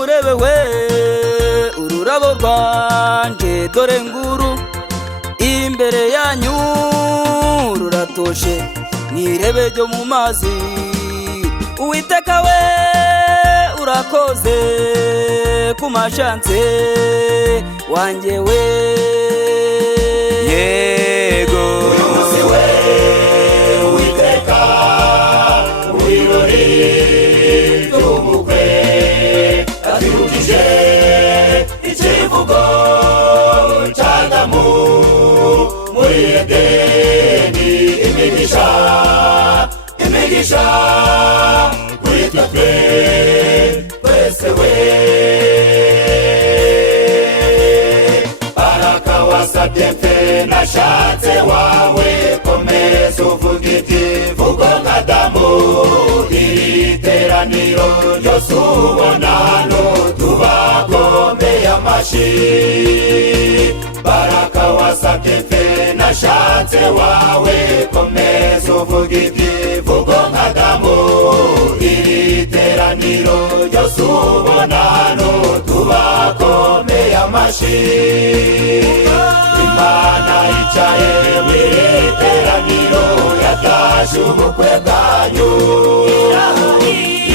nimurebe we ururabo rwanje dore nguru imbere yanyu ruratoshe nirebe ryo mu mazi Uwiteka we urakoze kumashanse wanje we yego uyu munsi we Uwiteka wirori ry'umukwe atwibukije ikivugo cy'Adamu muri Edeni imigisha kuri twe twese we baraka wasabye mfe nashatse wawe komeza uvuga ikivugo nk'Adamu iri teraniro ryose ubona hano tubakomeye amashyi baraka wasabye mfe nashatse wawe komeza uvuga ikivugo nk'Adamu iri teraniro ryose ubona hano tubakomeye amashyi Imana yicaye mw'iri teraniro yatashe ubukwe bwanyu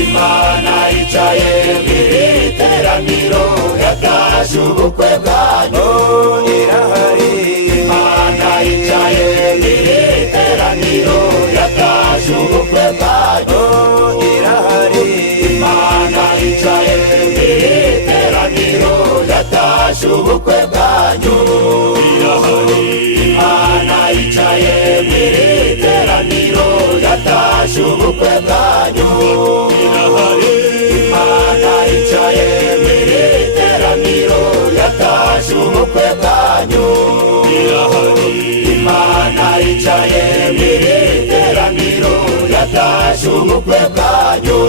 Imana yicaye mw'iri teraniro yatashe ubukwe bwanyu Imana yicaye mw'iri teraniro yatashe ubukwe bwanyu Imana yicaye mw'iri teraniro yatashe ubukwe bwanyu Imana yicaye mw'iri teraniro yatashe ubukwe bwanyu Imana yicaye mw'iri teraniro yatashe ubukwe bwanyu Imana yicaye mw'iri teraniro yatashe ubukwe bwanyu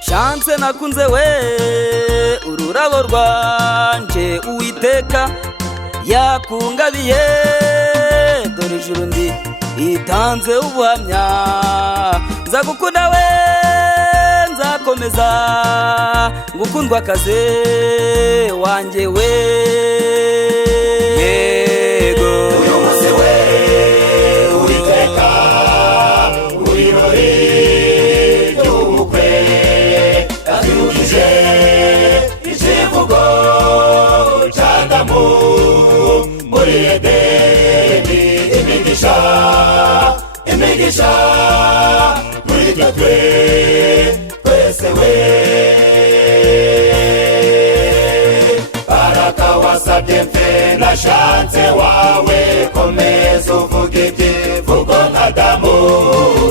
Chance nakunze we ururabo rwanje Uwiteka yakungabiye dore ijuru ndi itanze ubuhamya nzagukunda we nzakomeza ngukundwa kaze wanje we yego uyu munsi we Uwiteka wirori ry'umukwe atwibukije ikivugo cy'Adamu muri Edeni imigisha muri twe twese we baraka wasabye mfe nashatse wawe komeza uvuga ikivugo nk'Adamu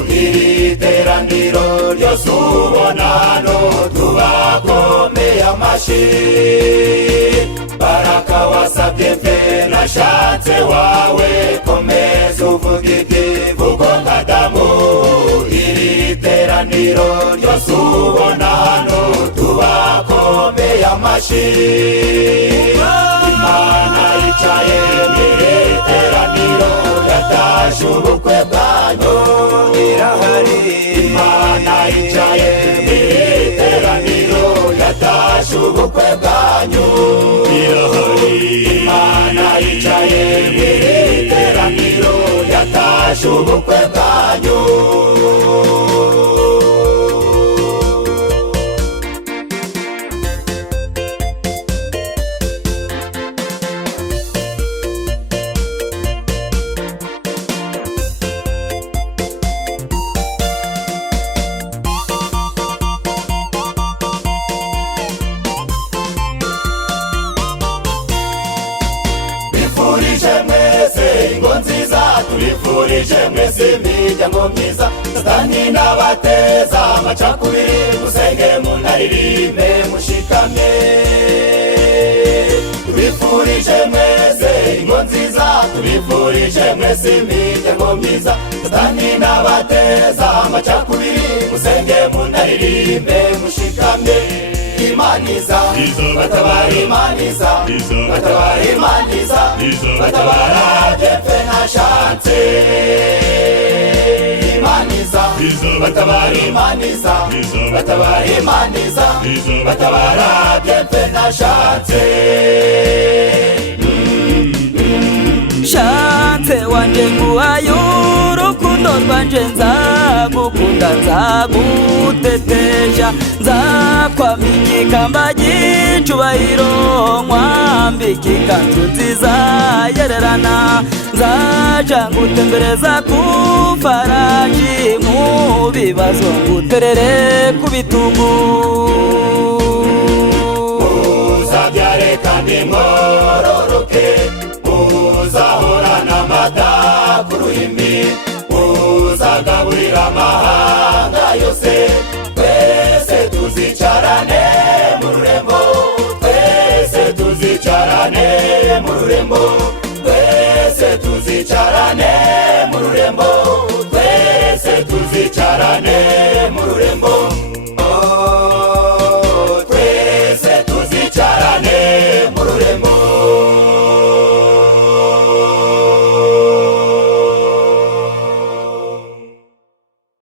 iri teraniro ryose ubona hano tubakomeye amashyi baraka wasabye mfe nashatse wawe komeza uvuga ikivugo nk'Adamu iri teraniro ryose ubona hano tubakomeye amashyi Imana yicaye mw'iri teraniro yatashe ubukwe bwanyu Imana yicaye mw'iri teraniro yatashe ubukwe bwanyu Imana yicaye mw'iri teraniro yatashe ubukwe bwanyu turifurije mwese imiryango myiza Satani n'abateza amacakubiri musenge munaririmbe mushikamye turifurije mwese ingo nziza tubifurije mwese imiryango myiza satani n'abateza amacakubiri musenge munaririmbe mushikamye imaniza batabara imaniza batabara imaniza batabara jefe na chance imaniza batabara imaniza batabara imaniza batabara jefe na chance Chance wanje nguhaye urukundo rwanje nzagukunda nzagutetesha nzakwambika ikamba ry'icubahiro nkwambika ikanzu nziza yererana nzaja ngutembereza ku farashi mu bibazo nguterere ku bitugu uzabyare kandi mwororoke uzahorana amata ku ruhimbi uzagaburira amahanga yose twese tuzicarane mu rurembo twese tuzicarane mu rurembo twese tuzicarane mu rurembo twese tuzicarane mu rurembo